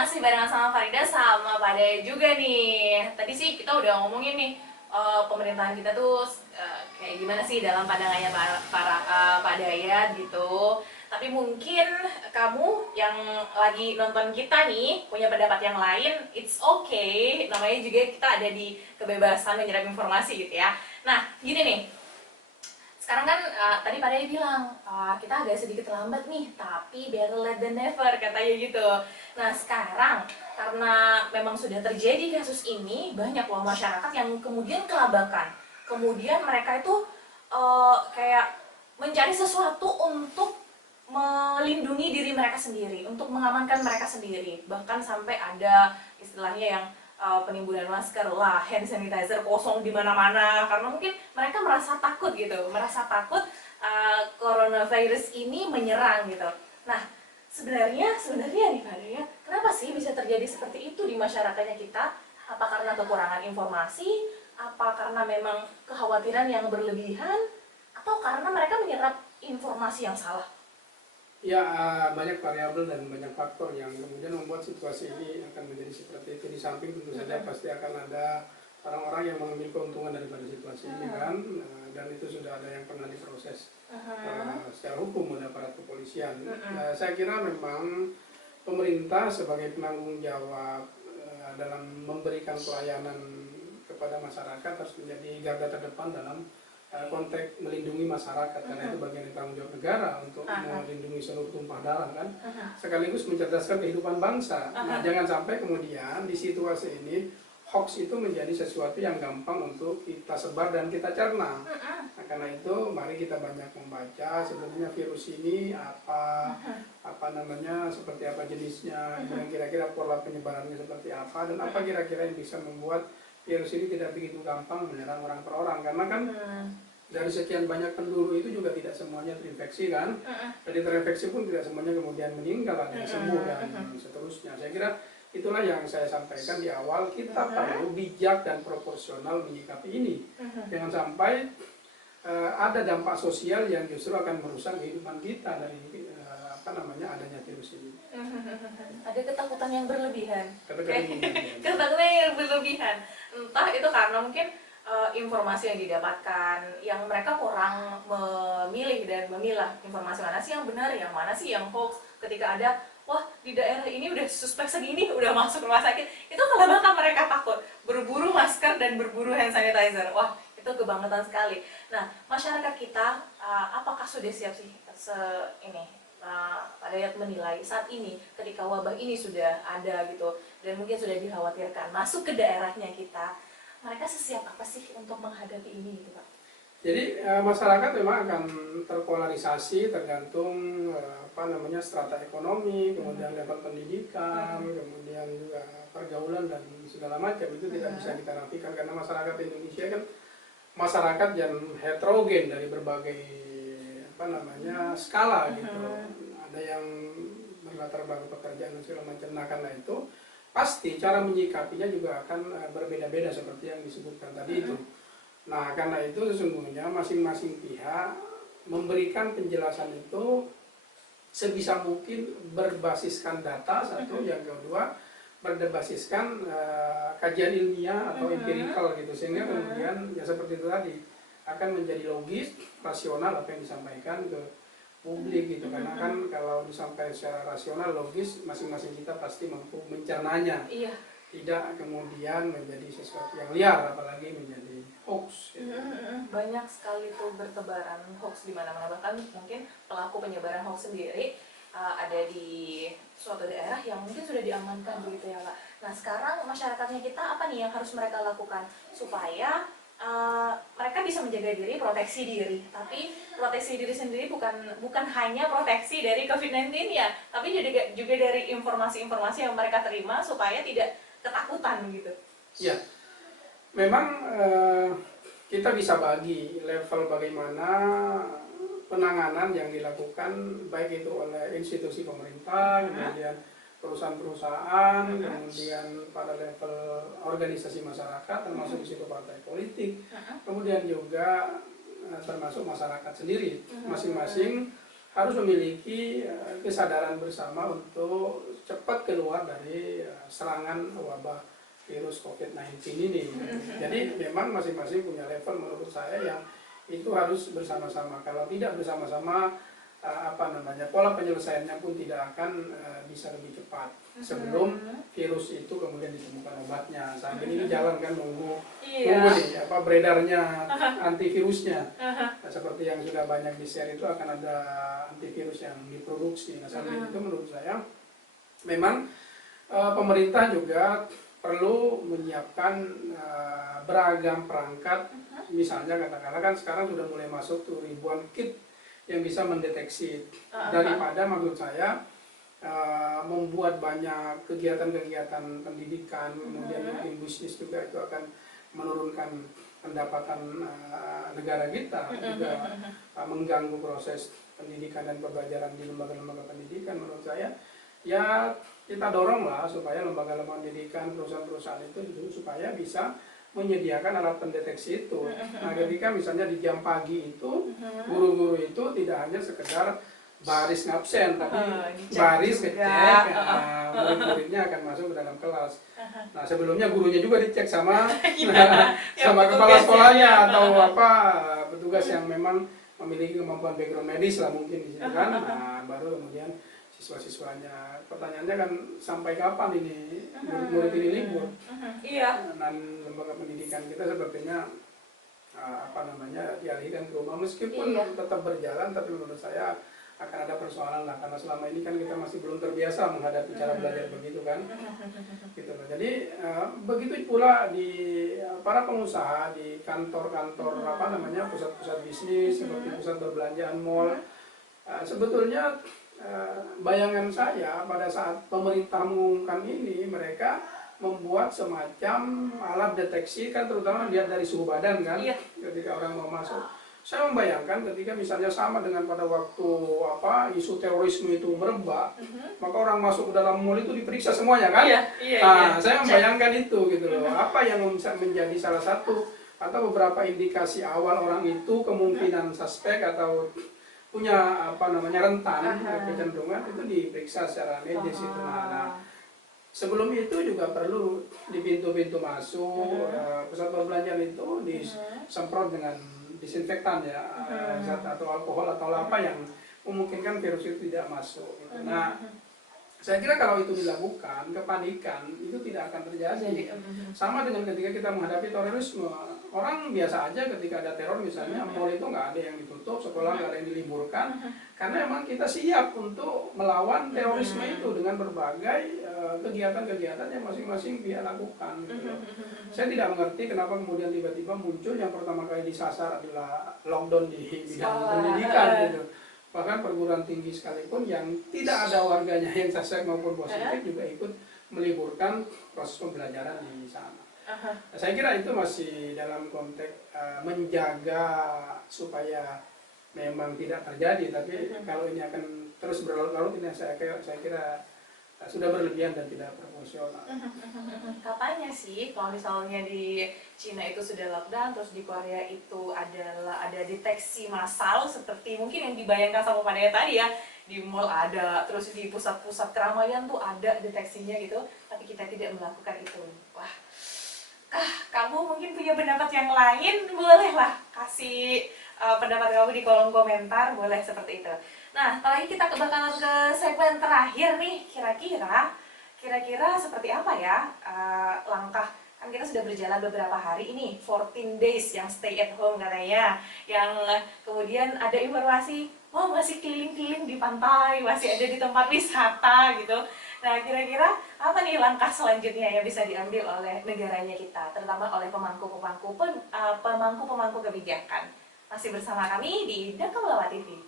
masih barengan sama Farida sama Pak Dayat juga nih. Tadi sih kita udah ngomongin nih pemerintahan kita tuh kayak gimana sih dalam pandangannya Pak Dayat gitu. Tapi mungkin kamu yang lagi nonton kita nih punya pendapat yang lain, it's okay. Namanya juga kita ada di kebebasan menyerap informasi gitu ya. Nah, gini nih. Sekarang kan tadi Pak Dayat bilang kita agak sedikit lambat nih, tapi better late than never katanya gitu. Nah sekarang karena memang sudah terjadi kasus ini, banyak loh masyarakat yang kemudian kelabakan. Kemudian mereka itu kayak mencari sesuatu untuk melindungi diri mereka sendiri, untuk mengamankan mereka sendiri. Bahkan sampai ada istilahnya yang penimbunan masker lah, hand sanitizer kosong di mana-mana karena mungkin mereka merasa takut gitu, merasa takut coronavirus ini menyerang gitu. Nah, sebenarnya nih Pak Dayat, kenapa sih bisa terjadi seperti itu di masyarakatnya kita? Apa karena kekurangan informasi? Apa karena memang kekhawatiran yang berlebihan? Atau karena mereka menyerap informasi yang salah? Ya, banyak variabel dan banyak faktor yang kemudian membuat situasi ini akan menjadi seperti itu. Di samping tentu saja pasti akan ada orang-orang yang mengambil keuntungan daripada situasi ini kan, dan itu sudah ada yang pernah diproses secara hukum oleh aparat kepolisian. Saya kira memang pemerintah sebagai penanggung jawab dalam memberikan pelayanan kepada masyarakat harus menjadi garda terdepan dalam konteks melindungi masyarakat, karena itu bagian dari tanggung jawab negara untuk melindungi seluruh tumpah darah kan, sekaligus mencerdaskan kehidupan bangsa. Nah, jangan sampai kemudian di situasi ini hoax itu menjadi sesuatu yang gampang untuk kita sebar dan kita cerna. Nah, karena itu mari kita banyak membaca sebenarnya virus ini apa namanya, seperti apa jenisnya, dan kira-kira pola penyebarannya seperti apa, dan apa kira-kira yang bisa membuat virus ini tidak begitu gampang menyerang orang per orang, karena kan dari sekian banyak penduduk itu juga tidak semuanya terinfeksi kan, dari terinfeksi pun tidak semuanya kemudian meninggal, ada yang sembuh dan seterusnya. Saya kira itulah yang saya sampaikan di awal, kita perlu bijak dan proporsional menyikapi ini, jangan sampai ada dampak sosial yang justru akan merusak kehidupan kita dari adanya virus ini. Ada ketakutan yang berlebihan. Ketakutan yang berlebihan. Entah itu karena mungkin informasi yang didapatkan, yang mereka kurang memilih dan memilah informasi mana sih yang benar, yang mana sih yang hoax. Ketika ada, wah di daerah ini udah suspek segini, udah masuk rumah sakit, itu kalau bahkan mereka takut, berburu masker dan berburu hand sanitizer. Wah, itu kebangetan sekali. Nah, masyarakat kita apakah sudah siap sih Pak Dayat menilai saat ini ketika wabah ini sudah ada gitu dan mungkin sudah dikhawatirkan masuk ke daerahnya kita, mereka sesiap apa sih untuk menghadapi ini gitu Pak? Jadi masyarakat memang akan terpolarisasi tergantung strata ekonomi, kemudian level pendidikan, kemudian juga pergaulan dan segala macam. Itu tidak bisa kita nafikan karena masyarakat Indonesia kan masyarakat yang heterogen dari berbagai skala gitu. Ada yang berlatar belakang pekerjaan dan segala macam. Nah, karena itu pasti cara menyikapinya juga akan berbeda-beda seperti yang disebutkan tadi itu. Nah, karena itu sesungguhnya masing-masing pihak memberikan penjelasan itu sebisa mungkin berbasiskan data satu, yang kedua berbasiskan kajian ilmiah atau empirikal gitu, sehingga kemudian ya seperti itu tadi akan menjadi logis, rasional apa yang disampaikan ke publik gitu. Karena kan kalau disampaikan secara rasional, logis, masing-masing kita pasti mampu mencernanya. Tidak kemudian menjadi sesuatu yang liar, apalagi menjadi hoax gitu. Banyak sekali tuh bertebaran hoax di mana-mana, bahkan mungkin pelaku penyebaran hoax sendiri ada di suatu daerah yang mungkin sudah diamankan begitu ya Pak. Nah, sekarang masyarakatnya kita apa nih yang harus mereka lakukan supaya mereka bisa menjaga diri, proteksi diri. Tapi proteksi diri sendiri bukan hanya proteksi dari COVID-19 ya, tapi juga dari informasi-informasi yang mereka terima supaya tidak ketakutan gitu. Ya, memang kita bisa bagi level bagaimana penanganan yang dilakukan baik itu oleh institusi pemerintah, kemudian perusahaan-perusahaan, kemudian pada level organisasi masyarakat, termasuk di situ partai politik, kemudian juga termasuk masyarakat sendiri. Masing-masing harus memiliki kesadaran bersama untuk cepat keluar dari serangan wabah virus COVID-19 ini. Jadi memang masing-masing punya level menurut saya yang itu harus bersama-sama. Kalau tidak bersama-sama, pola penyelesaiannya pun tidak akan bisa lebih cepat sebelum virus itu kemudian ditemukan obatnya. Saat ini jalan kan nunggu nih beredarnya antivirusnya. Seperti yang sudah banyak di-share itu akan ada antivirus yang diproduksi. Nah, sampai itu menurut saya memang pemerintah juga perlu menyiapkan beragam perangkat. Misalnya katakanlah kan sekarang sudah mulai masuk tuh ribuan kit yang bisa mendeteksi, daripada maksud saya membuat banyak kegiatan-kegiatan pendidikan, kemudian mungkin bisnis juga itu akan menurunkan pendapatan negara kita, juga mengganggu proses pendidikan dan pembelajaran di lembaga-lembaga pendidikan. Menurut saya ya kita doronglah supaya lembaga-lembaga pendidikan, perusahaan-perusahaan itu supaya bisa menyediakan alat pendeteksi itu. Nah, ketika misalnya di jam pagi itu guru-guru itu tidak hanya sekedar baris ngabsen, tapi baris ngecek murid-muridnya akan masuk ke dalam kelas. Nah, sebelumnya gurunya juga dicek sama sama kepala sekolahnya atau petugas yang memang memiliki kemampuan background medis lah mungkin di situ kan. Nah, baru kemudian siswa-siswanya. Pertanyaannya kan sampai kapan ini murid-murid ini libur? Dan lembaga pendidikan kita sepertinya dialihkan ke rumah meskipun tetap berjalan, tapi menurut saya akan ada persoalan lah karena selama ini kan kita masih belum terbiasa menghadapi cara belajar begitu kan. Gitu loh. Jadi begitu pula di para pengusaha di kantor-kantor pusat-pusat bisnis seperti pusat perbelanjaan, mall. Sebetulnya bayangan saya pada saat pemerintah mengumumkan ini, mereka membuat semacam alat deteksi kan, terutama lihat dari suhu badan kan, ketika orang mau masuk. Saya membayangkan ketika misalnya sama dengan pada waktu isu terorisme itu merebak, maka orang masuk ke dalam mall itu diperiksa semuanya kan. Saya membayangkan itu gitu loh. Apa yang menjadi salah satu atau beberapa indikasi awal orang itu kemungkinan suspek atau punya rentan kecenderungan itu diperiksa secara medis itu. Nah, sebelum itu juga perlu di pintu-pintu masuk pusat perbelanjaan itu disemprot dengan disinfektan ya, zat atau alkohol atau apa yang memungkinkan virus itu tidak masuk. Gitu. Nah, saya kira kalau itu dilakukan, kepanikan itu tidak akan terjadi. Sama dengan ketika kita menghadapi terorisme, orang biasa aja ketika ada teror misalnya, mall itu nggak ada yang ditutup, sekolah nggak ada yang diliburkan, karena memang kita siap untuk melawan terorisme itu dengan berbagai kegiatan-kegiatan yang masing-masing pihak lakukan. Gitu. Saya tidak mengerti kenapa kemudian tiba-tiba muncul yang pertama kali disasar adalah lockdown di bidang pendidikan gitu. Bahkan perguruan tinggi sekalipun yang tidak ada warganya yang suspek maupun positif juga ikut meliburkan proses pembelajaran di sana. Saya kira itu masih dalam konteks menjaga supaya memang tidak terjadi, tapi kalau ini akan terus berlarut-larut ini saya kira sudah berlebihan dan tidak proporsional. Katanya sih kalau misalnya di Cina itu sudah lockdown, terus di Korea itu ada deteksi massal seperti mungkin yang dibayangkan sama Pak Daya tadi ya, di mall ada, terus di pusat-pusat keramaian tuh ada deteksinya gitu, tapi kita tidak melakukan itu. Wah, kamu mungkin punya pendapat yang lain, bolehlah kasih pendapat kamu di kolom komentar, boleh seperti itu. Nah, apalagi kita bakalan ke segmen terakhir nih, kira-kira seperti apa ya langkah, kan kita sudah berjalan beberapa hari ini, 14 days yang stay at home katanya, yang kemudian ada informasi, masih keliling-keliling di pantai, masih ada di tempat wisata gitu. Nah, kira-kira apa nih langkah selanjutnya yang bisa diambil oleh negaranya kita, terutama oleh pemangku kebijakan. Masih bersama kami di Dakamulawa TV.